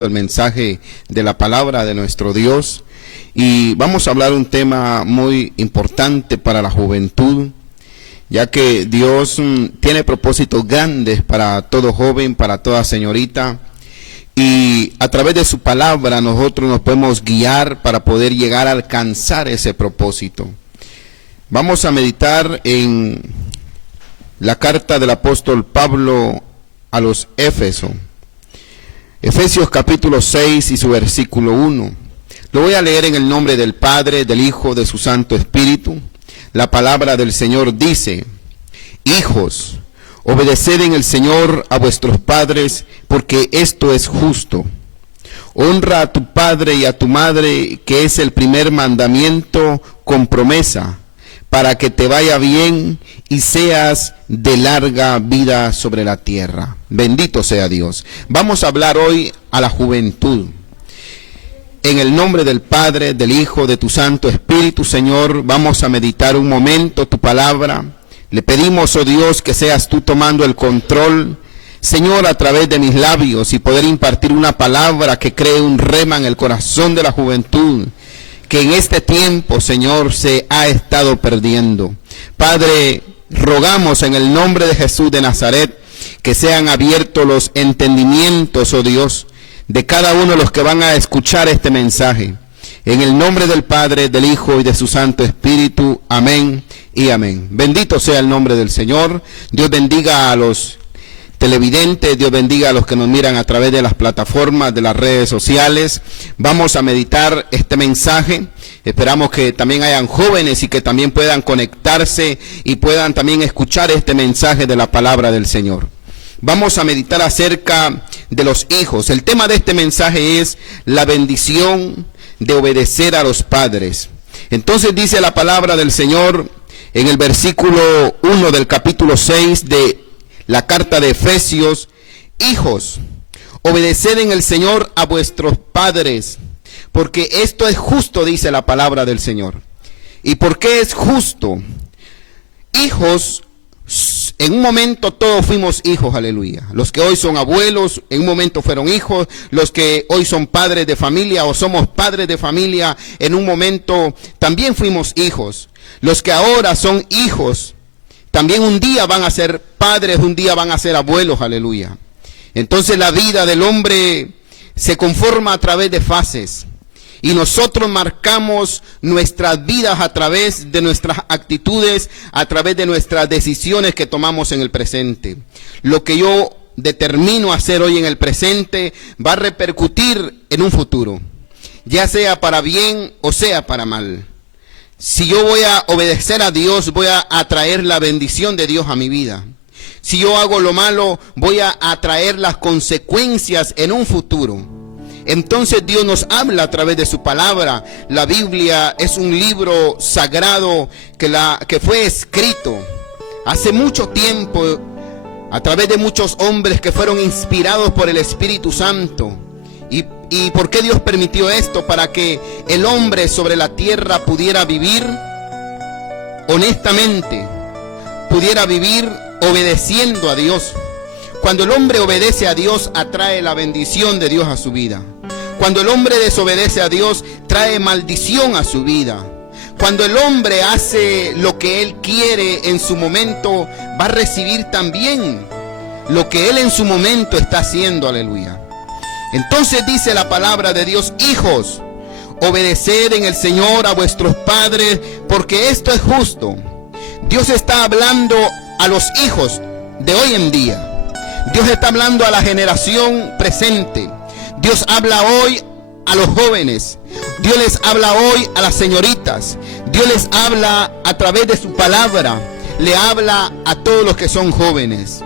El mensaje de la palabra de nuestro Dios, y vamos a hablar un tema muy importante para la juventud, ya que Dios tiene propósitos grandes para todo joven, para toda señorita, y a través de su palabra nosotros nos podemos guiar para poder llegar a alcanzar ese propósito. Vamos a meditar en la carta del apóstol Pablo a los Éfesos. Efesios capítulo 6 y su versículo 1. Lo voy a leer en el nombre del Padre, del Hijo, de su Santo Espíritu. La palabra del Señor dice: Hijos, obedeced en el Señor a vuestros padres, porque esto es justo. Honra a tu padre y a tu madre, que es el primer mandamiento con promesa, para que te vaya bien y seas de larga vida sobre la tierra. Bendito sea Dios. Vamos a hablar hoy a la juventud. En el nombre del Padre, del Hijo, de tu Santo Espíritu, Señor, vamos a meditar un momento tu palabra. Le pedimos, oh Dios, que seas tú tomando el control, Señor, a través de mis labios, y poder impartir una palabra que cree un rema en el corazón de la juventud, que en este tiempo, Señor, se ha estado perdiendo. Padre, rogamos en el nombre de Jesús de Nazaret que sean abiertos los entendimientos, oh Dios, de cada uno de los que van a escuchar este mensaje. En el nombre del Padre, del Hijo y de su Santo Espíritu. Amén y amén. Bendito sea el nombre del Señor. Dios bendiga a los televidentes, Dios bendiga a los que nos miran a través de las plataformas, de las redes sociales. Vamos a meditar este mensaje. Esperamos que también hayan jóvenes y que también puedan conectarse y puedan también escuchar este mensaje de la palabra del Señor. Vamos a meditar acerca de los hijos. El tema de este mensaje es la bendición de obedecer a los padres. Entonces dice la palabra del Señor en el versículo 1 del capítulo 6 de la carta de Efesios: Hijos, obedeced en el Señor a vuestros padres, porque esto es justo, dice la palabra del Señor. ¿Y por qué es justo? Hijos, en un momento todos fuimos hijos, aleluya. Los que hoy son abuelos, en un momento fueron hijos. Los que hoy son padres de familia o somos padres de familia, en un momento también fuimos hijos. Los que ahora son hijos, también un día van a ser padres, un día van a ser abuelos, aleluya. Entonces la vida del hombre se conforma a través de fases. Y nosotros marcamos nuestras vidas a través de nuestras actitudes, a través de nuestras decisiones que tomamos en el presente. Lo que yo determino hacer hoy en el presente va a repercutir en un futuro, ya sea para bien o sea para mal. Si yo voy a obedecer a Dios, voy a atraer la bendición de Dios a mi vida. Si yo hago lo malo, voy a atraer las consecuencias en un futuro. Entonces Dios nos habla a través de su palabra. La Biblia es un libro sagrado que fue escrito hace mucho tiempo a través de muchos hombres que fueron inspirados por el Espíritu Santo. ¿Y por qué Dios permitió esto? Para que el hombre sobre la tierra pudiera vivir honestamente, pudiera vivir obedeciendo a Dios. Cuando el hombre obedece a Dios, atrae la bendición de Dios a su vida. Cuando el hombre desobedece a Dios, trae maldición a su vida. Cuando el hombre hace lo que él quiere en su momento, va a recibir también lo que él en su momento está haciendo, aleluya. Entonces dice la palabra de Dios: Hijos, obedeced en el Señor a vuestros padres, porque esto es justo. Dios está hablando a los hijos de hoy en día. Dios está hablando a la generación presente. Dios habla hoy a los jóvenes. Dios les habla hoy a las señoritas. Dios les habla a través de su palabra. Le habla a todos los que son jóvenes.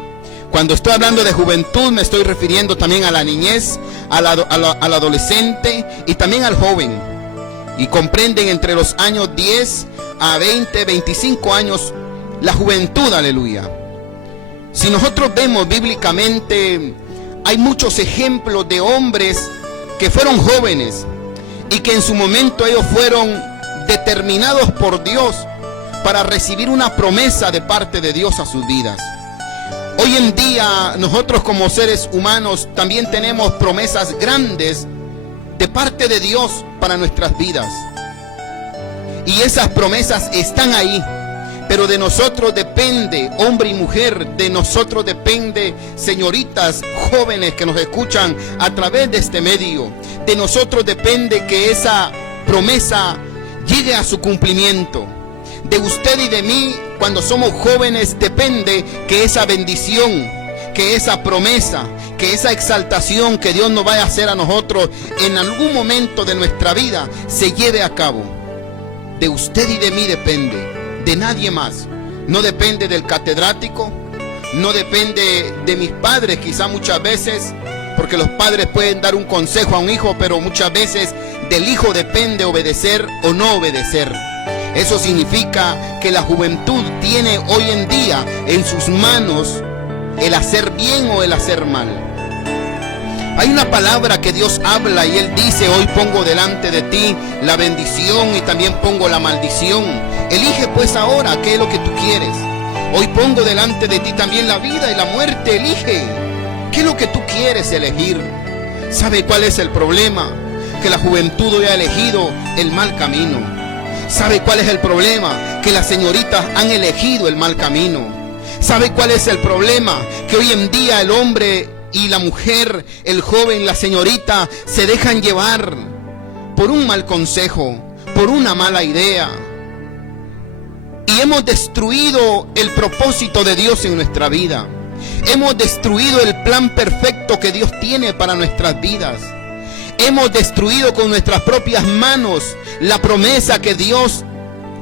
Cuando estoy hablando de juventud, me estoy refiriendo también a la niñez, al adolescente y también al joven. Y comprenden entre los años 10 a 20, 25 años la juventud, aleluya. Si nosotros vemos bíblicamente, hay muchos ejemplos de hombres que fueron jóvenes y que en su momento ellos fueron determinados por Dios para recibir una promesa de parte de Dios a sus vidas. Hoy en día nosotros como seres humanos también tenemos promesas grandes de parte de Dios para nuestras vidas. Y esas promesas están ahí. Pero de nosotros depende, hombre y mujer, de nosotros depende, señoritas, jóvenes que nos escuchan a través de este medio. De nosotros depende que esa promesa llegue a su cumplimiento. De usted y de mí, cuando somos jóvenes, depende que esa bendición, que esa promesa, que esa exaltación que Dios nos vaya a hacer a nosotros en algún momento de nuestra vida se lleve a cabo. De usted y de mí depende. De nadie más. No depende del catedrático, no depende de mis padres, quizá muchas veces, porque los padres pueden dar un consejo a un hijo, pero muchas veces del hijo depende obedecer o no obedecer. Eso significa que la juventud tiene hoy en día en sus manos el hacer bien o el hacer mal. Hay una palabra que Dios habla y Él dice: hoy pongo delante de ti la bendición y también pongo la maldición. Elige pues ahora qué es lo que tú quieres. Hoy pongo delante de ti también la vida y la muerte. Elige qué es lo que tú quieres elegir. ¿Sabe cuál es el problema? Que la juventud hoy ha elegido el mal camino. ¿Sabe cuál es el problema? Que las señoritas han elegido el mal camino. ¿Sabe cuál es el problema? Que hoy en día el hombre y la mujer, el joven, la señorita, se dejan llevar por un mal consejo, por una mala idea. Y hemos destruido el propósito de Dios en nuestra vida. Hemos destruido el plan perfecto que Dios tiene para nuestras vidas. Hemos destruido con nuestras propias manos la promesa que Dios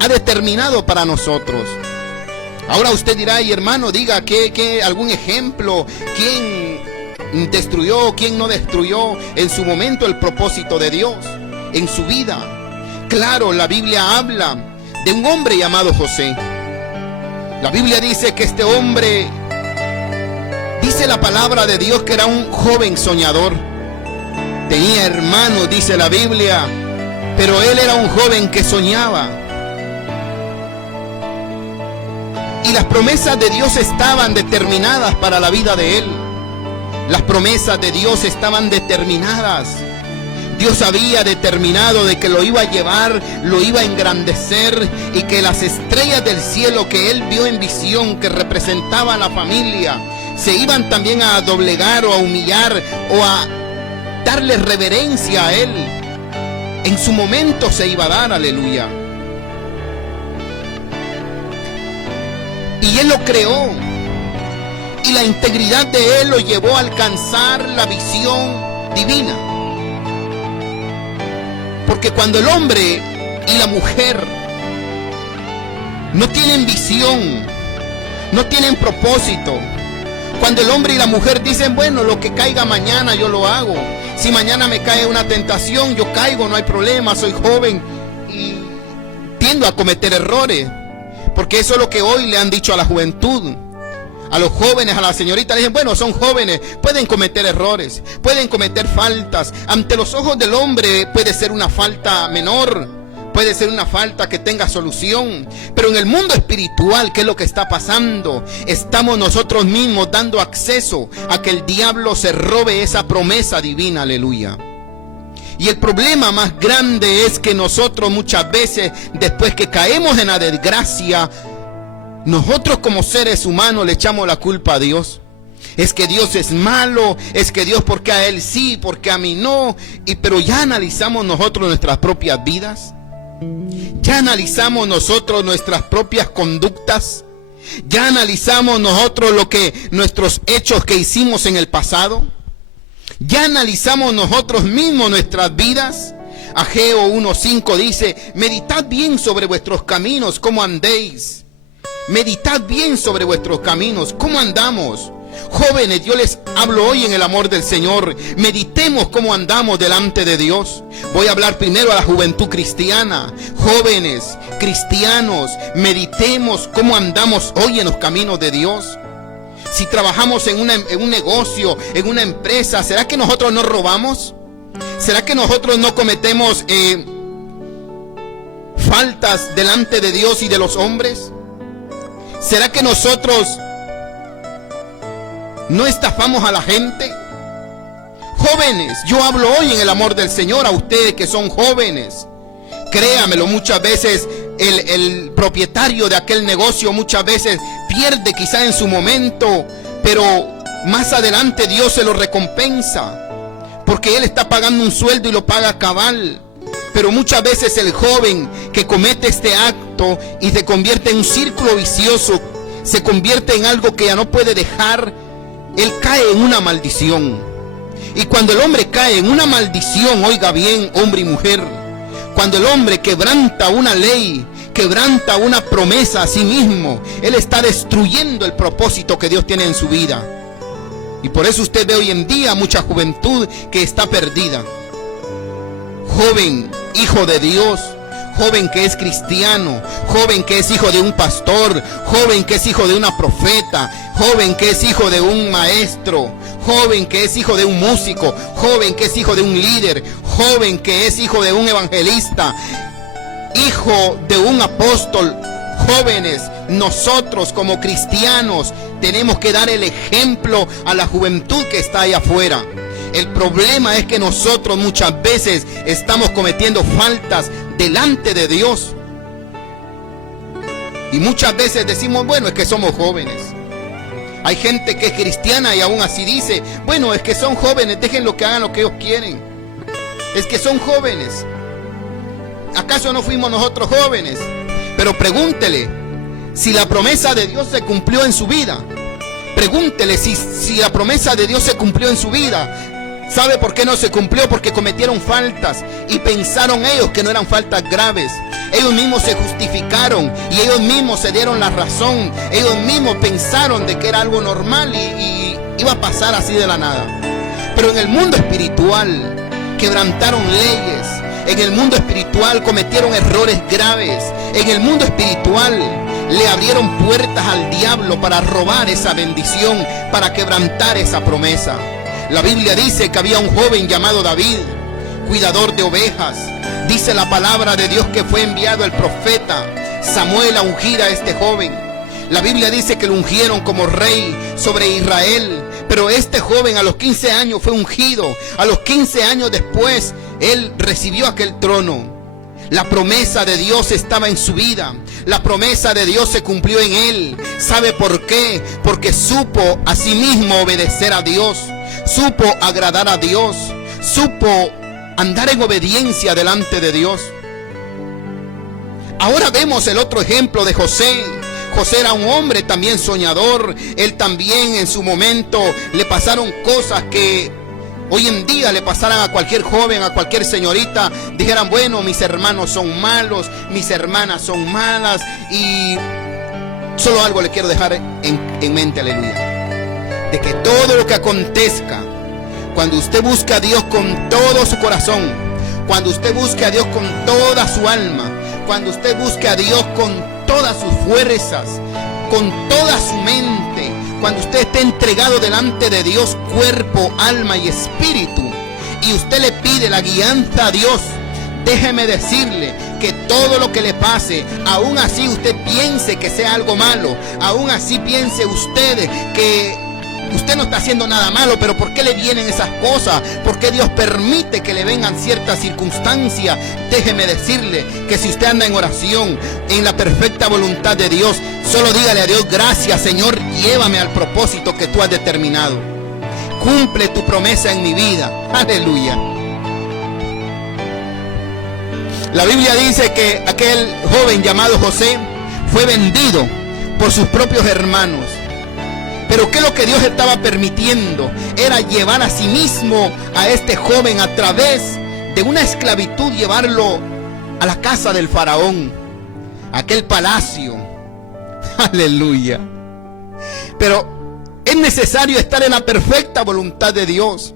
ha determinado para nosotros. Ahora usted dirá: y hermano, diga que algún ejemplo, ¿quién destruyó, quién no destruyó en su momento el propósito de Dios en su vida? Claro, la Biblia habla de un hombre llamado José. La Biblia dice que este hombre, dice la palabra de Dios, que era un joven soñador. Tenía hermanos, dice la Biblia, pero él era un joven que soñaba. Y las promesas de Dios estaban determinadas para la vida de él. Las promesas de Dios estaban determinadas. Dios había determinado de que lo iba a llevar, lo iba a engrandecer, y que las estrellas del cielo que él vio en visión, que representaban a la familia, se iban también a doblegar o a humillar o a darle reverencia a él. En su momento se iba a dar, aleluya. Y él lo creó. Y la integridad de él lo llevó a alcanzar la visión divina. Porque cuando el hombre y la mujer no tienen visión, no tienen propósito, cuando el hombre y la mujer dicen: bueno, lo que caiga mañana yo lo hago, si mañana me cae una tentación, yo caigo, no hay problema, soy joven y tiendo a cometer errores, porque eso es lo que hoy le han dicho a la juventud. A los jóvenes, a las señoritas, le dicen: bueno, son jóvenes, pueden cometer errores, pueden cometer faltas. Ante los ojos del hombre puede ser una falta menor, puede ser una falta que tenga solución. Pero en el mundo espiritual, ¿qué es lo que está pasando? Estamos nosotros mismos dando acceso a que el diablo se robe esa promesa divina, aleluya. Y el problema más grande es que nosotros muchas veces, después que caemos en la desgracia, nosotros como seres humanos le echamos la culpa a Dios. Es que Dios es malo, es que Dios, porque a él sí, porque a mí no. Pero ya analizamos nosotros nuestras propias vidas. Ya analizamos nosotros nuestras propias conductas. Ya analizamos nosotros nuestros hechos que hicimos en el pasado. Ya analizamos nosotros mismos nuestras vidas. Ageo 1:5 dice: meditad bien sobre vuestros caminos, cómo andéis. Meditad bien sobre vuestros caminos, ¿cómo andamos? Jóvenes, yo les hablo hoy en el amor del Señor. Meditemos cómo andamos delante de Dios. Voy a hablar primero a la juventud cristiana. Jóvenes, cristianos, meditemos cómo andamos hoy en los caminos de Dios. Si trabajamos en un negocio, en una empresa, ¿será que nosotros no robamos? ¿Será que nosotros no cometemos faltas delante de Dios y de los hombres? ¿Será que nosotros ¿No estafamos a la gente? Jóvenes, yo hablo hoy en el amor del Señor a ustedes que son jóvenes. Créamelo, muchas veces el propietario de aquel negocio muchas veces pierde quizá en su momento, pero más adelante Dios se lo recompensa, porque Él está pagando un sueldo y lo paga cabal. Pero muchas veces el joven que comete este acto y se convierte en un círculo vicioso, se convierte en algo que ya no puede dejar, él cae en una maldición. Y cuando el hombre cae en una maldición, oiga bien, hombre y mujer, cuando el hombre quebranta una ley, quebranta una promesa a sí mismo, él está destruyendo el propósito que Dios tiene en su vida. Y por eso usted ve hoy en día mucha juventud que está perdida. Joven, hijo de Dios, joven que es cristiano, joven que es hijo de un pastor, joven que es hijo de una profeta, joven que es hijo de un maestro, joven que es hijo de un músico, joven que es hijo de un líder, joven que es hijo de un evangelista, hijo de un apóstol. Jóvenes, nosotros como cristianos tenemos que dar el ejemplo a la juventud que está allá afuera. El problema es que nosotros muchas veces estamos cometiendo faltas delante de Dios. Y muchas veces decimos, bueno, es que somos jóvenes. Hay gente que es cristiana y aún así dice, bueno, es que son jóvenes, déjenlo que hagan lo que ellos quieren. Es que son jóvenes. ¿Acaso no fuimos nosotros jóvenes? Pero pregúntele si la promesa de Dios se cumplió en su vida. Pregúntele si la promesa de Dios se cumplió en su vida. ¿Sabe por qué no se cumplió? Porque cometieron faltas y pensaron ellos que no eran faltas graves. Ellos mismos se justificaron y ellos mismos se dieron la razón. Ellos mismos pensaron de que era algo normal y iba a pasar así de la nada. Pero en el mundo espiritual quebrantaron leyes. En el mundo espiritual cometieron errores graves. En el mundo espiritual le abrieron puertas al diablo para robar esa bendición, para quebrantar esa promesa. La Biblia dice que había un joven llamado David, cuidador de ovejas. Dice la palabra de Dios que fue enviado el profeta Samuel a ungir a este joven. La Biblia dice que lo ungieron como rey sobre Israel. Pero este joven a los 15 años fue ungido. A los 15 años después, él recibió aquel trono. La promesa de Dios estaba en su vida. La promesa de Dios se cumplió en él. ¿Sabe por qué? Porque supo a sí mismo obedecer a Dios. Supo agradar a Dios. Supo andar en obediencia delante de Dios. Ahora vemos el otro ejemplo de José. José era un hombre también soñador. Él también en su momento le pasaron cosas que hoy en día le pasaran a cualquier joven, a cualquier señorita. Dijeran, bueno, mis hermanos son malos, mis hermanas son malas. Y solo algo le quiero dejar en mente, aleluya. De que todo lo que acontezca, cuando usted busca a Dios con todo su corazón, cuando usted busque a Dios con toda su alma, cuando usted busque a Dios con todas sus fuerzas, con toda su mente, cuando usted esté entregado delante de Dios, cuerpo, alma y espíritu, y usted le pide la guianza a Dios, déjeme decirle que todo lo que le pase, aún así usted piense que sea algo malo, aún así piense usted que usted no está haciendo nada malo, pero ¿por qué le vienen esas cosas? ¿Por qué Dios permite que le vengan ciertas circunstancias? Déjeme decirle que si usted anda en oración, en la perfecta voluntad de Dios, solo dígale a Dios, gracias Señor, llévame al propósito que tú has determinado. Cumple tu promesa en mi vida. Aleluya. La Biblia dice que aquel joven llamado José fue vendido por sus propios hermanos. Pero ¿qué es lo que Dios estaba permitiendo? Era llevar a sí mismo a este joven a través de una esclavitud, llevarlo a la casa del faraón, aquel palacio. Aleluya. Pero es necesario estar en la perfecta voluntad de Dios,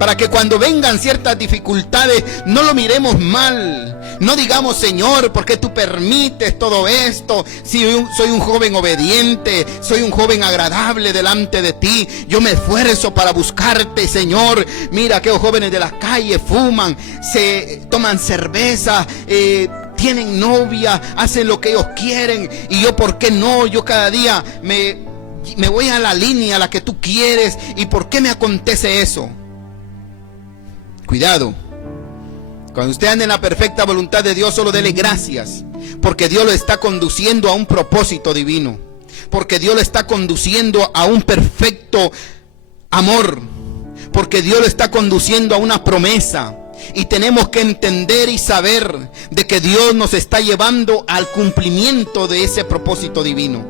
para que cuando vengan ciertas dificultades no lo miremos mal. No digamos, Señor, ¿por qué tú permites todo esto? Si soy un joven obediente, soy un joven agradable delante de ti, yo me esfuerzo para buscarte, Señor. Mira, aquellos jóvenes de las calles fuman, se toman cerveza, tienen novia, hacen lo que ellos quieren. Y yo, ¿por qué no? Yo cada día me me voy a la línea a la que tú quieres, ¿y por qué me acontece eso? Cuidado. Cuando usted ande en la perfecta voluntad de Dios, solo dele gracias, porque Dios lo está conduciendo a un propósito divino, porque Dios lo está conduciendo a un perfecto amor, porque Dios lo está conduciendo a una promesa. Y tenemos que entender y saber de que Dios nos está llevando al cumplimiento de ese propósito divino.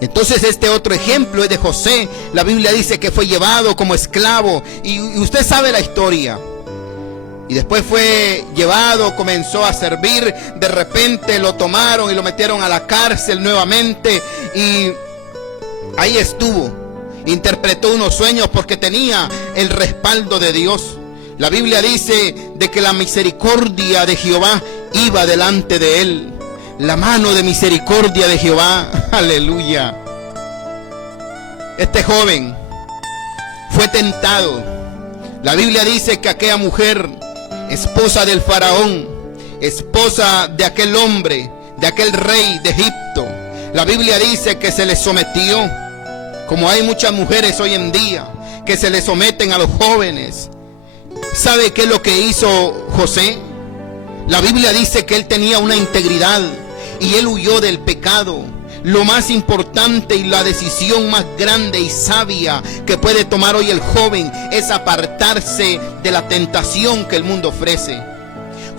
Entonces este otro ejemplo es de José. La Biblia dice que fue llevado como esclavo, y usted sabe la historia. Y después fue llevado, comenzó a servir. De repente lo tomaron y lo metieron a la cárcel nuevamente, y ahí estuvo. Interpretó unos sueños porque tenía el respaldo de Dios. La Biblia dice de que la misericordia de Jehová iba delante de él. La mano de misericordia de Jehová. Aleluya. Este joven fue tentado. La Biblia dice que aquella mujer, esposa del faraón, esposa de aquel hombre, de aquel rey de Egipto, la Biblia dice que se le sometió, como hay muchas mujeres hoy en día que se le someten a los jóvenes. ¿Sabe qué es lo que hizo José? La Biblia dice que él tenía una integridad y él huyó del pecado. Lo más importante y la decisión más grande y sabia que puede tomar hoy el joven es apartarse de la tentación que el mundo ofrece.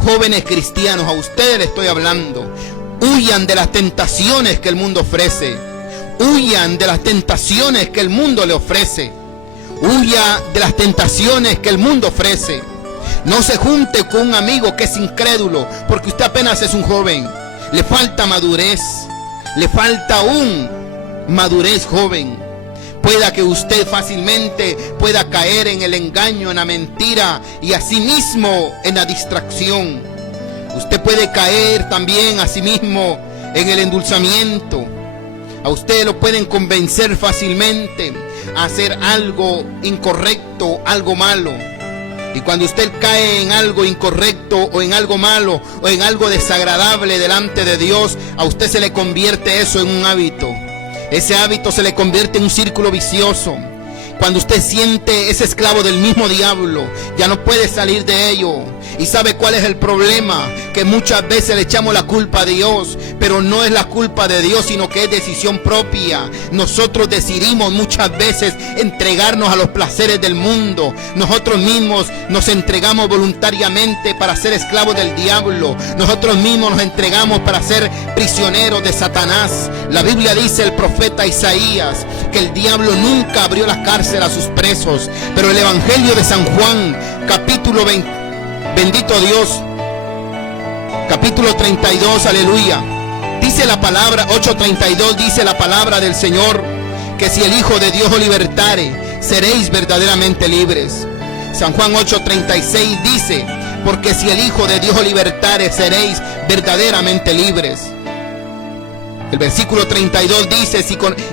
Jóvenes cristianos, a ustedes les estoy hablando. Huyan de las tentaciones que el mundo ofrece. Huyan de las tentaciones que el mundo le ofrece. Huya de las tentaciones que el mundo ofrece. No se junte con un amigo que es incrédulo, porque usted apenas es un joven. Le falta madurez. Le falta madurez, joven. Pueda que usted fácilmente pueda caer en el engaño, en la mentira y asimismo en la distracción. Usted puede caer también asimismo en el endulzamiento. A usted lo pueden convencer fácilmente a hacer algo incorrecto, algo malo. Y cuando usted cae en algo incorrecto o en algo malo o en algo desagradable delante de Dios, a usted se le convierte eso en un hábito. Ese hábito se le convierte en un círculo vicioso. Cuando usted siente ese esclavo del mismo diablo, ya no puede salir de ello. ¿Y sabe cuál es el problema? Que muchas veces le echamos la culpa a Dios, pero no es la culpa de Dios, sino que es decisión propia. Nosotros decidimos muchas veces entregarnos a los placeres del mundo. Nosotros mismos nos entregamos voluntariamente para ser esclavos del diablo. Nosotros mismos nos entregamos para ser prisioneros de Satanás. La Biblia dice, el profeta Isaías, que el diablo nunca abrió la cárcel a sus presos. Pero el Evangelio de San Juan, capítulo 20, bendito Dios, capítulo 32, aleluya, dice la palabra, 8:32, dice la palabra del Señor, que si el Hijo de Dios os libertare, seréis verdaderamente libres. San Juan 8:36 dice, porque si el Hijo de Dios os libertare, seréis verdaderamente libres. El versículo 32 dice,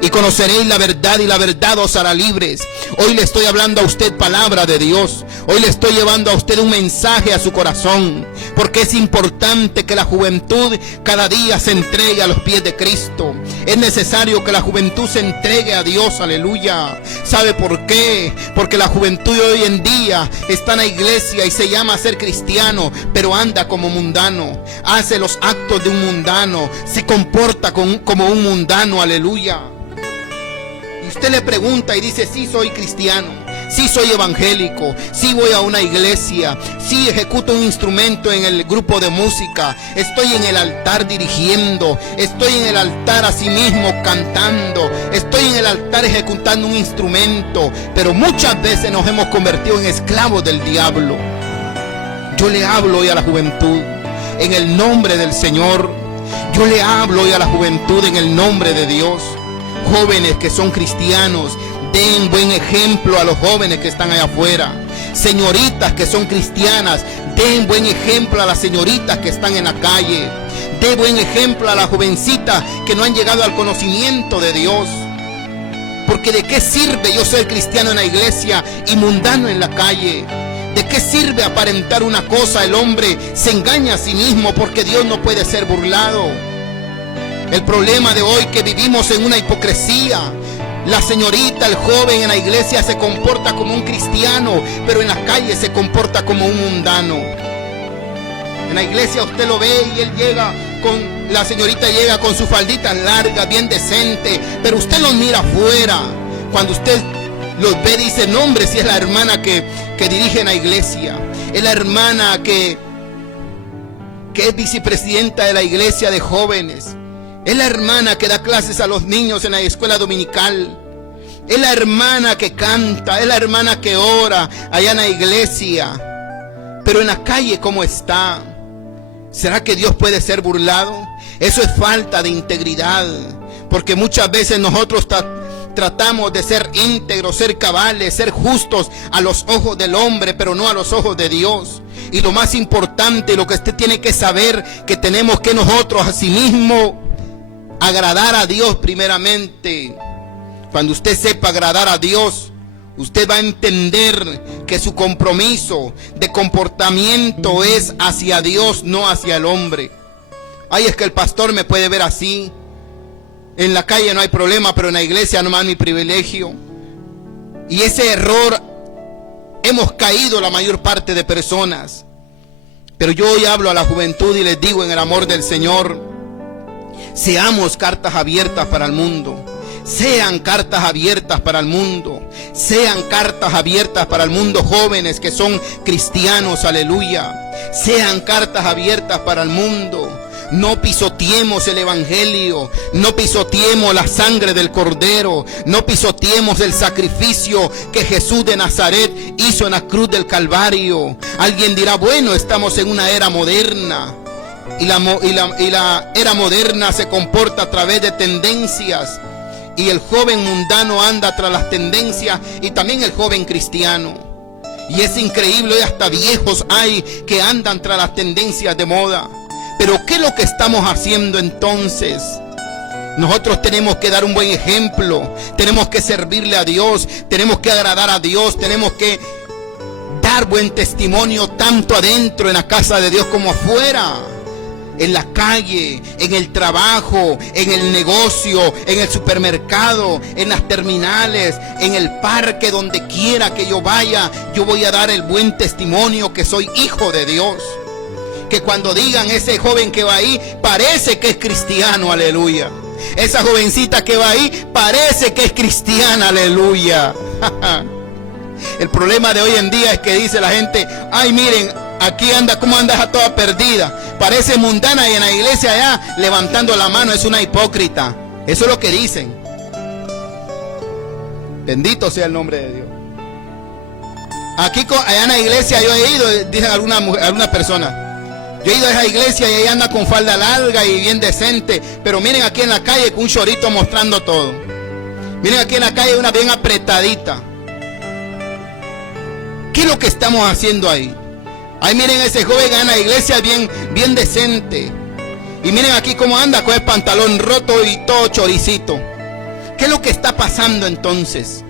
y conoceréis la verdad, y la verdad os hará libres. Hoy le estoy hablando a usted palabra de Dios. Hoy le estoy llevando a usted un mensaje a su corazón, porque es importante que la juventud cada día se entregue a los pies de Cristo. Es necesario que la juventud se entregue a Dios, aleluya. ¿Sabe por qué? Porque la juventud de hoy en día está en la iglesia y se llama ser cristiano, pero anda como mundano, hace los actos de un mundano, se comporta como un mundano, aleluya. Y usted le pregunta y dice, sí soy cristiano, sí soy evangélico, sí voy a una iglesia, sí ejecuto un instrumento en el grupo de música, estoy en el altar dirigiendo, estoy en el altar asimismo cantando, estoy en el altar ejecutando un instrumento, pero muchas veces nos hemos convertido en esclavos del diablo. Yo le hablo hoy a la juventud en el nombre del Señor. Yo le hablo hoy a la juventud en el nombre de Dios. Jóvenes que son cristianos, den buen ejemplo a los jóvenes que están allá afuera. Señoritas que son cristianas, den buen ejemplo a las señoritas que están en la calle. Den buen ejemplo a las jovencitas que no han llegado al conocimiento de Dios. Porque ¿de qué sirve yo ser cristiano en la iglesia y mundano en la calle? ¿De qué sirve aparentar una cosa? El hombre se engaña a sí mismo, porque Dios no puede ser burlado. El problema de hoy que vivimos en una hipocresía. La señorita, el joven en la iglesia se comporta como un cristiano, pero en la calle se comporta como un mundano. En la iglesia usted lo ve y la señorita llega con su faldita larga, bien decente, pero usted los mira afuera. Cuando usted los ve dice, no hombre, si es la hermana que dirige en la iglesia, es la hermana que es vicepresidenta de la iglesia de jóvenes, es la hermana que da clases a los niños en la escuela dominical, es la hermana que canta, es la hermana que ora allá en la iglesia. Pero en la calle, ¿cómo está? ¿Será que Dios puede ser burlado? Eso es falta de integridad, porque muchas veces nosotros tratamos de ser íntegros, ser cabales, ser justos a los ojos del hombre, pero no a los ojos de Dios. Y lo más importante, lo que usted tiene que saber, que tenemos que nosotros a sí mismo agradar a Dios primeramente. Cuando usted sepa agradar a Dios, usted va a entender que su compromiso de comportamiento es hacia Dios, no hacia el hombre. Ay, es que el pastor me puede ver así. En la calle no hay problema, pero en la iglesia no me da mi privilegio. Y ese error hemos caído la mayor parte de personas. Pero yo hoy hablo a la juventud y les digo en el amor del Señor, seamos cartas abiertas para el mundo. Sean cartas abiertas para el mundo. Sean cartas abiertas para el mundo, jóvenes que son cristianos, aleluya. Sean cartas abiertas para el mundo. No pisoteemos el evangelio, no pisoteemos la sangre del cordero, no pisoteemos el sacrificio que Jesús de Nazaret hizo en la cruz del Calvario. Alguien dirá, bueno, estamos en una era moderna. Y la era moderna se comporta a través de tendencias. Y el joven mundano anda tras las tendencias, y también el joven cristiano. Y es increíble, hoy hasta viejos hay que andan tras las tendencias de moda. Pero ¿qué es lo que estamos haciendo entonces? Nosotros tenemos que dar un buen ejemplo, tenemos que servirle a Dios, tenemos que agradar a Dios, tenemos que dar buen testimonio tanto adentro en la casa de Dios como afuera. En la calle, en el trabajo, en el negocio, en el supermercado, en las terminales, en el parque, donde quiera que yo vaya, yo voy a dar el buen testimonio que soy hijo de Dios. Que cuando digan, ese joven que va ahí parece que es cristiano, aleluya. Esa jovencita que va ahí parece que es cristiana, aleluya. El problema de hoy en día es que dice la gente, ay, miren, aquí anda, ¿cómo andas a toda perdida? Parece mundana, y en la iglesia allá levantando la mano es una hipócrita. Eso es lo que dicen. Bendito sea el nombre de Dios. Aquí allá en la iglesia yo he ido, dicen alguna persona, yo he ido a esa iglesia y ahí anda con falda larga y bien decente, pero miren aquí en la calle con un chorito mostrando todo. Miren aquí en la calle una bien apretadita. ¿Qué es lo que estamos haciendo ahí? Ahí miren ese joven en la iglesia bien decente. Y miren aquí cómo anda con el pantalón roto y todo choricito. ¿Qué es lo que está pasando entonces?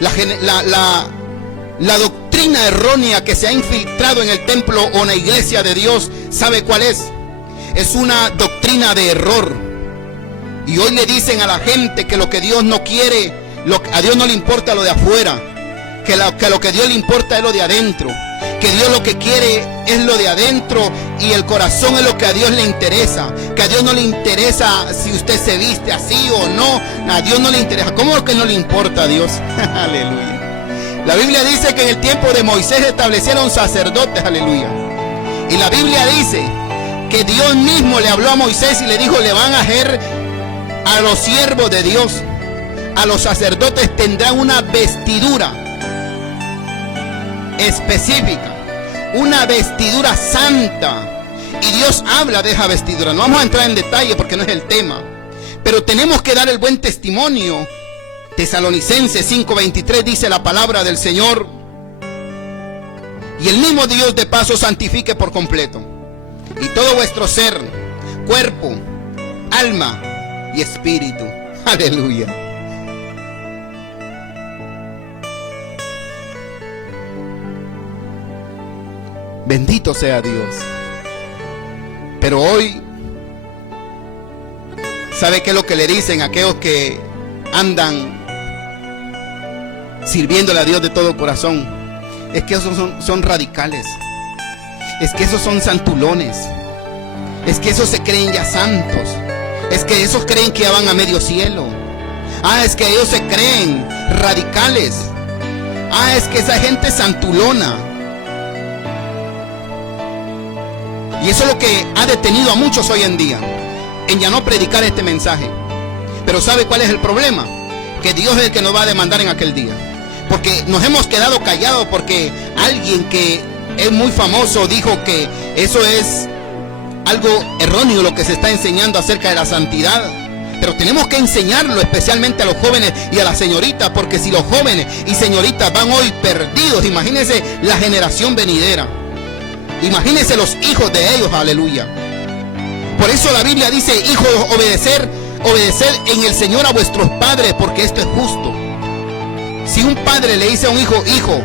La doctrina errónea que se ha infiltrado en el templo o en la iglesia de Dios, ¿sabe cuál es? Es una doctrina de error. Y hoy le dicen a la gente que lo que Dios no quiere, a Dios no le importa lo de afuera, que lo que a Dios le importa es lo de adentro, que Dios lo que quiere es lo de adentro, y el corazón es lo que a Dios le interesa. Que a Dios no le interesa si usted se viste así o no, a Dios no le interesa. ¿Cómo que no le importa a Dios? Aleluya. La Biblia dice que en el tiempo de Moisés establecieron sacerdotes, aleluya. Y la Biblia dice que Dios mismo le habló a Moisés y le dijo, le van a hacer a los siervos de Dios, a los sacerdotes tendrán una vestidura específica, una vestidura santa. Y Dios habla de esa vestidura. No vamos a entrar en detalle porque no es el tema, pero tenemos que dar el buen testimonio. Tesalonicenses 5:23 dice la palabra del Señor: y el mismo Dios de paso santifique por completo, y todo vuestro ser, cuerpo, alma y espíritu. Aleluya. Bendito sea Dios. Pero hoy ¿Sabe qué es lo que le dicen a aquellos que andan sirviéndole a Dios de todo corazón? Es que esos son radicales. Es que esos son santulones. Es que esos se creen ya santos. Es que esos creen que ya van a medio cielo. Es que ellos se creen radicales. Es que esa gente es santulona. Y eso es lo que ha detenido a muchos hoy en día, en ya no predicar este mensaje. Pero ¿sabe cuál es el problema? Que Dios es el que nos va a demandar en aquel día. Porque nos hemos quedado callados porque alguien que es muy famoso dijo que eso es algo erróneo lo que se está enseñando acerca de la santidad. Pero tenemos que enseñarlo especialmente a los jóvenes y a las señoritas, porque si los jóvenes y señoritas van hoy perdidos, imagínense la generación venidera. Imagínense los hijos de ellos, aleluya. Por eso la Biblia dice: hijos, obedeced en el Señor a vuestros padres, porque esto es justo. Si un padre le dice a un hijo: hijo,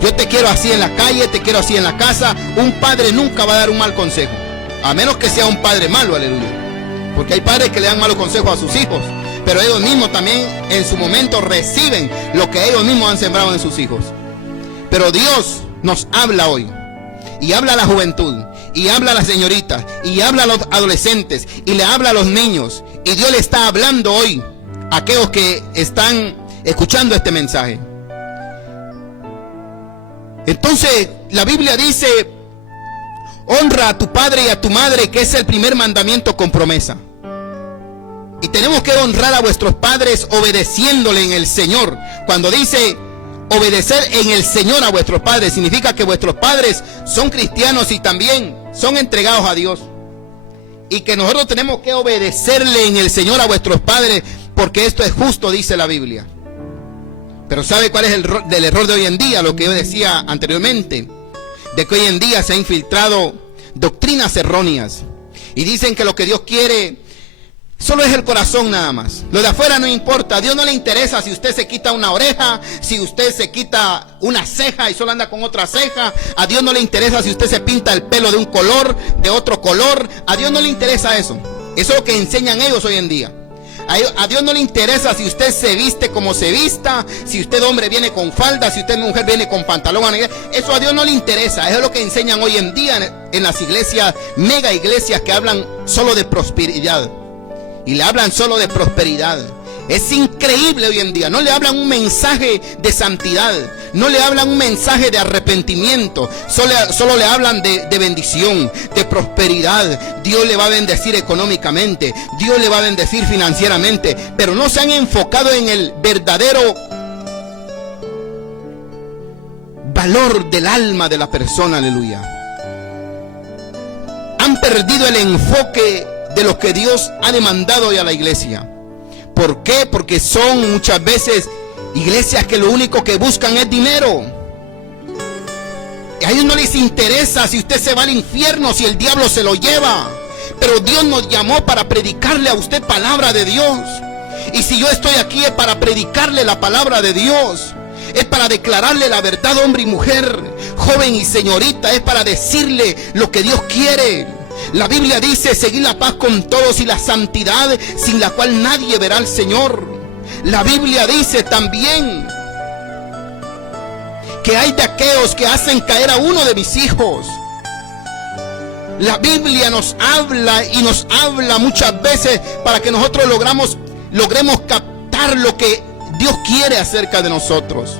yo te quiero así en la calle, te quiero así en la casa, un padre nunca va a dar un mal consejo, a menos que sea un padre malo, aleluya. Porque hay padres que le dan malos consejos a sus hijos, pero ellos mismos también en su momento reciben lo que ellos mismos han sembrado en sus hijos. Pero Dios nos habla hoy, y habla a la juventud, y habla a las señoritas, y habla a los adolescentes, y le habla a los niños. Y Dios le está hablando hoy a aquellos que están escuchando este mensaje. Entonces la Biblia dice: honra a tu padre y a tu madre, que es el primer mandamiento con promesa. Y tenemos que honrar a vuestros padres obedeciéndole en el Señor. Cuando dice obedecer en el Señor a vuestros padres, significa que vuestros padres son cristianos y también son entregados a Dios. Y que nosotros tenemos que obedecerle en el Señor a vuestros padres, porque esto es justo, dice la Biblia. Pero ¿sabe cuál es el error de hoy en día? Lo que yo decía anteriormente, de que hoy en día se han infiltrado doctrinas erróneas. Y dicen que lo que Dios quiere solo es el corazón nada más. Lo de afuera no importa. A Dios no le interesa si usted se quita una oreja, si usted se quita una ceja y solo anda con otra ceja. A Dios no le interesa si usted se pinta el pelo de un color, de otro color. A Dios no le interesa eso. Eso es lo que enseñan ellos hoy en día. A Dios no le interesa si usted se viste como se vista, si usted hombre viene con falda, si usted mujer viene con pantalón. Eso a Dios no le interesa. Eso es lo que enseñan hoy en día en las iglesias, mega iglesias, que hablan solo de prosperidad. Y le hablan solo de prosperidad. Es increíble hoy en día. No le hablan un mensaje de santidad, no le hablan un mensaje de arrepentimiento, solo le hablan de bendición, de prosperidad. Dios le va a bendecir económicamente, Dios le va a bendecir financieramente, pero no se han enfocado en el verdadero valor del alma de la persona, aleluya. Han perdido el enfoque de lo que Dios ha demandado hoy a la iglesia. ¿Por qué? Porque son muchas veces iglesias que lo único que buscan es dinero. A ellos no les interesa si usted se va al infierno, si el diablo se lo lleva. Pero Dios nos llamó para predicarle a usted palabra de Dios. Y si yo estoy aquí es para predicarle la palabra de Dios. Es para declararle la verdad, hombre y mujer, joven y señorita. Es para decirle lo que Dios quiere. La Biblia dice: seguir la paz con todos y la santidad, sin la cual nadie verá al Señor. La Biblia dice también que hay de aquellos que hacen caer a uno de mis hijos. La Biblia nos habla y nos habla muchas veces para que nosotros logremos captar lo que Dios quiere acerca de nosotros.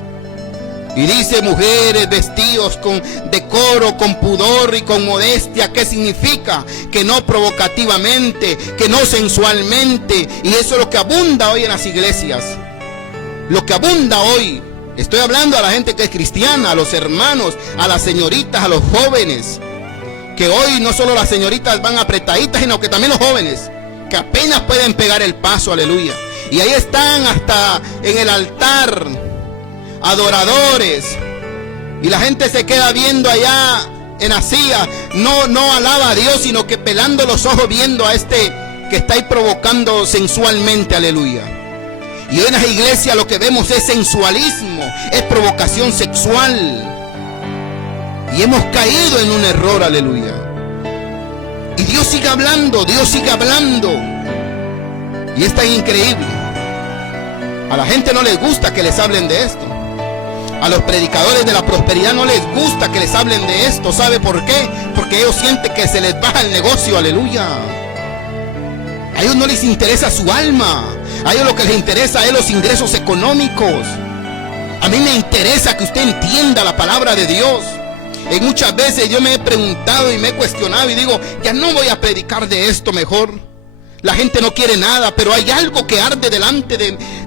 Y dice: mujeres, vestidos con decoro, con pudor y con modestia. ¿Qué significa? Que no provocativamente, que no sensualmente. Y eso es lo que abunda hoy en las iglesias. Lo que abunda hoy. Estoy hablando a la gente que es cristiana, a los hermanos, a las señoritas, a los jóvenes. Que hoy no solo las señoritas van apretaditas, sino que también los jóvenes, que apenas pueden pegar el paso, aleluya. Y ahí están hasta en el altar, adoradores, y la gente se queda viendo allá en la silla, no alaba a Dios, sino que pelando los ojos viendo a este que está ahí provocando sensualmente, aleluya. Y hoy en las iglesias lo que vemos es sensualismo, es provocación sexual, y hemos caído en un error, aleluya. Y Dios sigue hablando, Dios sigue hablando. Y es tan increíble. A la gente no les gusta que les hablen de esto. A los predicadores de la prosperidad no les gusta que les hablen de esto. ¿Sabe por qué? Porque ellos sienten que se les baja el negocio, aleluya. A ellos no les interesa su alma. A ellos lo que les interesa es los ingresos económicos. A mí me interesa que usted entienda la palabra de Dios. Y muchas veces yo me he preguntado y me he cuestionado y digo, ya no voy a predicar de esto mejor. La gente no quiere nada, pero hay algo que arde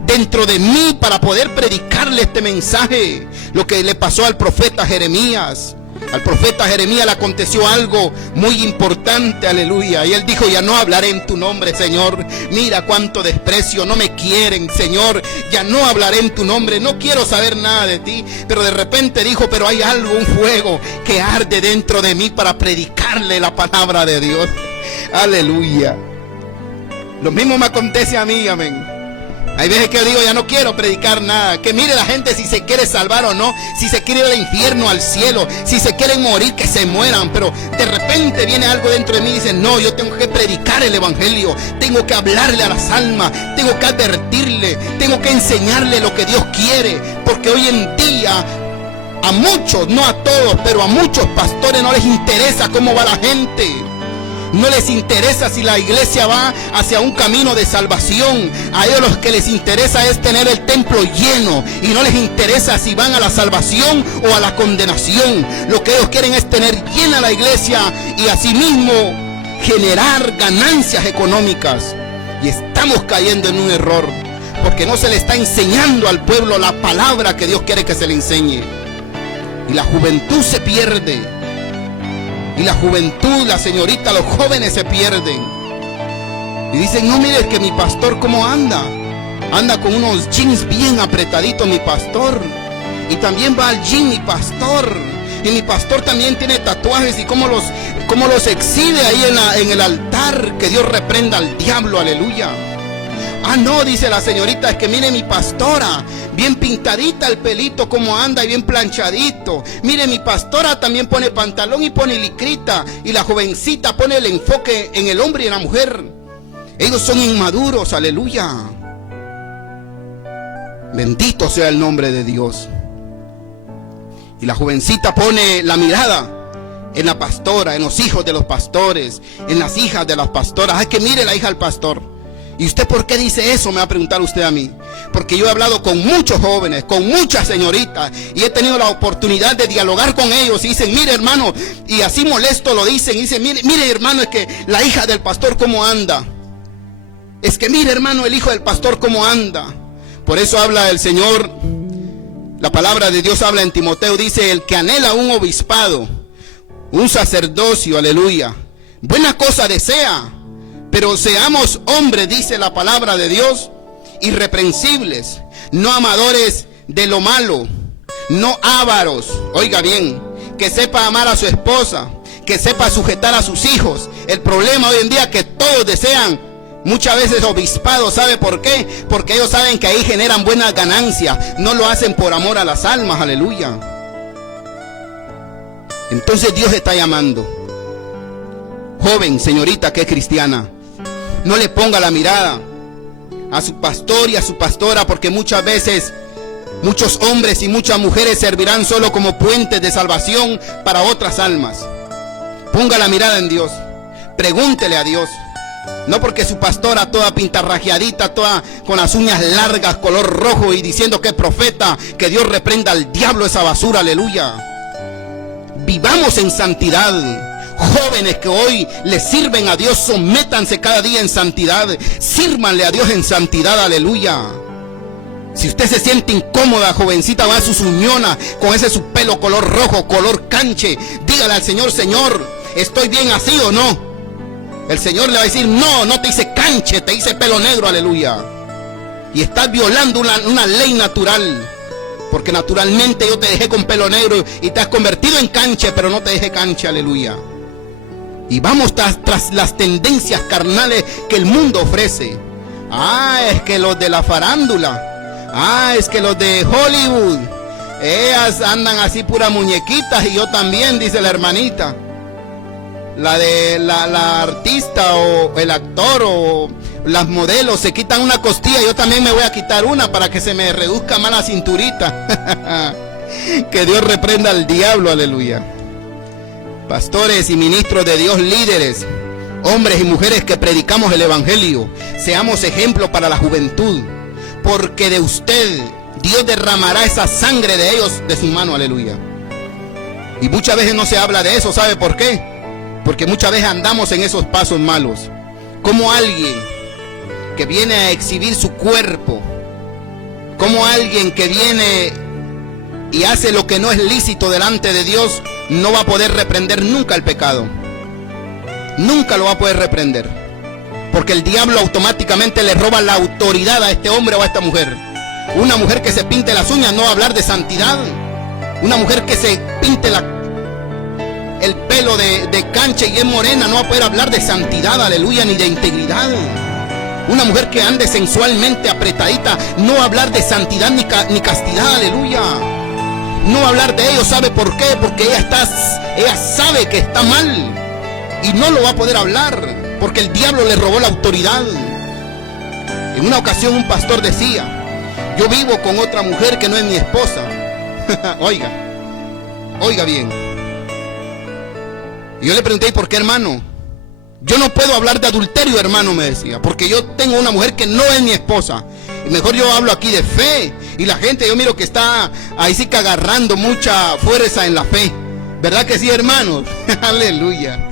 dentro de mí para poder predicarle este mensaje. Lo que le pasó al profeta Jeremías. Al profeta Jeremías le aconteció algo muy importante, aleluya. Y él dijo, ya no hablaré en tu nombre, Señor. Mira cuánto desprecio, no me quieren, Señor. Ya no hablaré en tu nombre, no quiero saber nada de ti. Pero de repente dijo, pero hay algo, un fuego que arde dentro de mí para predicarle la palabra de Dios. Aleluya. Lo mismo me acontece a mí, amén. Hay veces que yo digo, ya no quiero predicar nada. Que mire la gente si se quiere salvar o no. Si se quiere ir al infierno, al cielo. Si se quieren morir, que se mueran. Pero de repente viene algo dentro de mí y dice, no, yo tengo que predicar el evangelio. Tengo que hablarle a las almas. Tengo que advertirle. Tengo que enseñarle lo que Dios quiere. Porque hoy en día, a muchos, no a todos, pero a muchos pastores no les interesa cómo va la gente. No les interesa si la iglesia va hacia un camino de salvación. A ellos lo que les interesa es tener el templo lleno. Y no les interesa si van a la salvación o a la condenación. Lo que ellos quieren es tener llena la iglesia y asimismo generar ganancias económicas. Y estamos cayendo en un error, porque no se le está enseñando al pueblo la palabra que Dios quiere que se le enseñe. Y la juventud se pierde. Y la juventud, la señorita, los jóvenes se pierden. Y dicen, no, mire que mi pastor cómo anda. Anda con unos jeans bien apretaditos mi pastor. Y también va al gym mi pastor. Y mi pastor también tiene tatuajes y cómo los exhibe ahí en el altar. Que Dios reprenda al diablo, aleluya. Ah, no, dice la señorita, es que mire mi pastora, bien pintadita el pelito como anda y bien planchadito. Mire, mi pastora también pone pantalón y pone licrita. Y la jovencita pone el enfoque en el hombre y en la mujer. Ellos son inmaduros, aleluya. Bendito sea el nombre de Dios. Y la jovencita pone la mirada en la pastora, en los hijos de los pastores, en las hijas de las pastoras. Ay, que mire la hija del pastor. ¿Y usted por qué dice eso? Me va a preguntar usted a mí. Porque yo he hablado con muchos jóvenes, con muchas señoritas, y he tenido la oportunidad de dialogar con ellos. Y dicen, mire hermano, y así molesto lo dicen. Y dicen, mire hermano, es que la hija del pastor cómo anda. Es que mire hermano, el hijo del pastor cómo anda. Por eso habla el Señor, la palabra de Dios habla en Timoteo, dice, el que anhela un obispado, un sacerdocio, aleluya, buena cosa desea. Pero seamos hombres, dice la palabra de Dios, irreprensibles, no amadores de lo malo, no ávaros, oiga bien, que sepa amar a su esposa, que sepa sujetar a sus hijos. El problema hoy en día es que todos desean muchas veces obispados. ¿Sabe por qué? Porque ellos saben que ahí generan buenas ganancias, no lo hacen por amor a las almas, aleluya. Entonces Dios está llamando. Joven, señorita que es cristiana, no le ponga la mirada a su pastor y a su pastora, porque muchas veces muchos hombres y muchas mujeres servirán solo como puentes de salvación para otras almas. Ponga la mirada en Dios, pregúntele a Dios. No porque su pastora toda pintarrajeadita, toda con las uñas largas, color rojo, y diciendo que es profeta, que Dios reprenda al diablo esa basura, aleluya. Vivamos en santidad. Jóvenes que hoy le sirven a Dios, sométanse cada día en santidad. Sírvanle a Dios en santidad, aleluya. Si usted se siente incómoda, jovencita, va a sus uñonas con ese su pelo color rojo, color canche, dígale al Señor, Señor, ¿estoy bien así o no? El Señor le va a decir, no, no te hice canche, te hice pelo negro, aleluya. Y estás violando una ley natural. Porque naturalmente yo te dejé con pelo negro y te has convertido en canche, pero no te dejé canche, aleluya. Y vamos tras las tendencias carnales que el mundo ofrece. Ah, es que los de la farándula. Ah, es que los de Hollywood. Ellas andan así puras muñequitas y yo también, dice la hermanita. La artista o el actor las modelos se quitan una costilla, yo también me voy a quitar una para que se me reduzca más la cinturita. Que Dios reprenda al diablo, aleluya. Pastores y ministros de Dios, líderes, hombres y mujeres que predicamos el evangelio, seamos ejemplo para la juventud, porque de usted Dios derramará esa sangre de ellos de su mano, aleluya. Y muchas veces no se habla de eso, ¿sabe por qué? Porque muchas veces andamos en esos pasos malos. Como alguien que viene a exhibir su cuerpo, como alguien que viene y hace lo que no es lícito delante de Dios, no va a poder reprender nunca el pecado. Nunca lo va a poder reprender, porque el diablo automáticamente le roba la autoridad a este hombre o a esta mujer. Una mujer que se pinte las uñas no va a hablar de santidad. Una mujer que se pinte el pelo de cancha y es morena no va a poder hablar de santidad, aleluya, ni de integridad. Una mujer que ande sensualmente apretadita no va a hablar de santidad ni castidad, aleluya. No va a hablar de ello, ¿sabe por qué? Porque ella sabe que está mal y no lo va a poder hablar, porque el diablo le robó la autoridad. En una ocasión un pastor decía: yo vivo con otra mujer que no es mi esposa. Oiga bien. Y yo le pregunté: ¿y por qué, hermano? Yo no puedo hablar de adulterio, hermano, me decía, porque yo tengo una mujer que no es mi esposa. Y mejor yo hablo aquí de fe. Y la gente, yo miro que está ahí sí que agarrando mucha fuerza en la fe. ¿Verdad que sí, hermanos? Aleluya.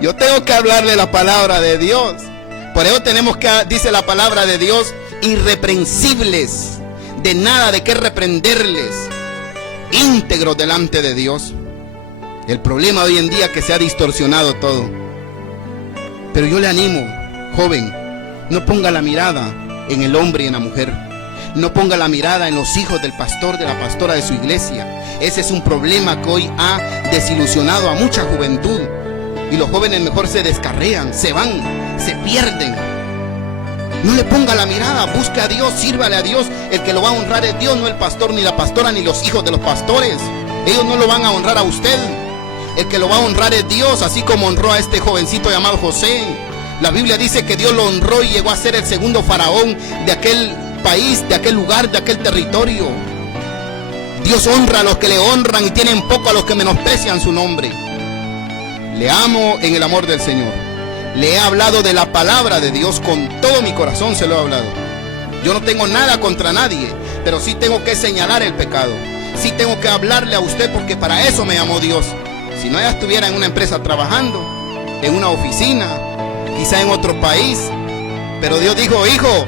Yo tengo que hablarle la palabra de Dios. Por eso tenemos que, dice la palabra de Dios, irreprensibles, de nada de qué reprenderles, íntegros delante de Dios. El problema hoy en día es que se ha distorsionado todo. Pero yo le animo, joven, no ponga la mirada en el hombre y en la mujer. No ponga la mirada en los hijos del pastor, de la pastora de su iglesia. Ese es un problema que hoy ha desilusionado a mucha juventud. Y los jóvenes mejor se descarrean, se van, se pierden. No le ponga la mirada, busque a Dios, sírvale a Dios. El que lo va a honrar es Dios, no el pastor, ni la pastora, ni los hijos de los pastores. Ellos no lo van a honrar a usted. El que lo va a honrar es Dios, así como honró a este jovencito llamado José. La Biblia dice que Dios lo honró y llegó a ser el segundo faraón de aquel país, de aquel lugar, de aquel territorio. Dios honra a los que le honran y tienen poco a los que menosprecian su nombre. Le amo en el amor del Señor. Le he hablado de la palabra de Dios con todo mi corazón, se lo he hablado. Yo no tengo nada contra nadie, pero sí tengo que señalar el pecado. Sí tengo que hablarle a usted, porque para eso me llamó Dios. Si no, ella estuviera en una empresa trabajando, en una oficina, quizá en otro país. Pero Dios dijo: hijo,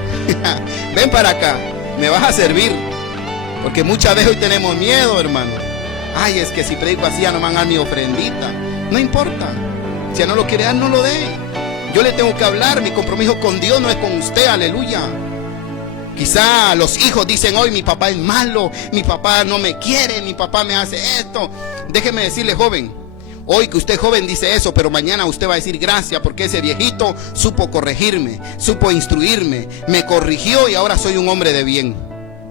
ven para acá, me vas a servir. Porque muchas veces hoy tenemos miedo, hermano. Ay, es que si predico así ya no me van a dar mi ofrendita. No importa, si ya no lo quiere dar, no lo dé. Yo le tengo que hablar, mi compromiso con Dios no es con usted, aleluya. Quizá los hijos dicen hoy: mi papá es malo, mi papá no me quiere, mi papá me hace esto. Déjeme decirle, joven, hoy que usted joven dice eso, pero mañana usted va a decir gracias, porque ese viejito supo corregirme, supo instruirme, me corrigió y ahora soy un hombre de bien.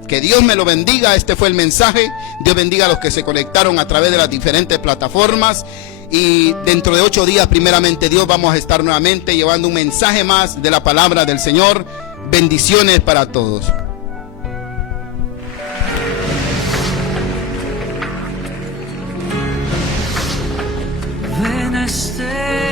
Que Dios me lo bendiga. Este fue el mensaje. Dios bendiga a los que se conectaron a través de las diferentes plataformas. Y dentro de 8 días, primeramente Dios, vamos a estar nuevamente llevando un mensaje más de la palabra del Señor. Bendiciones para todos. Ven a este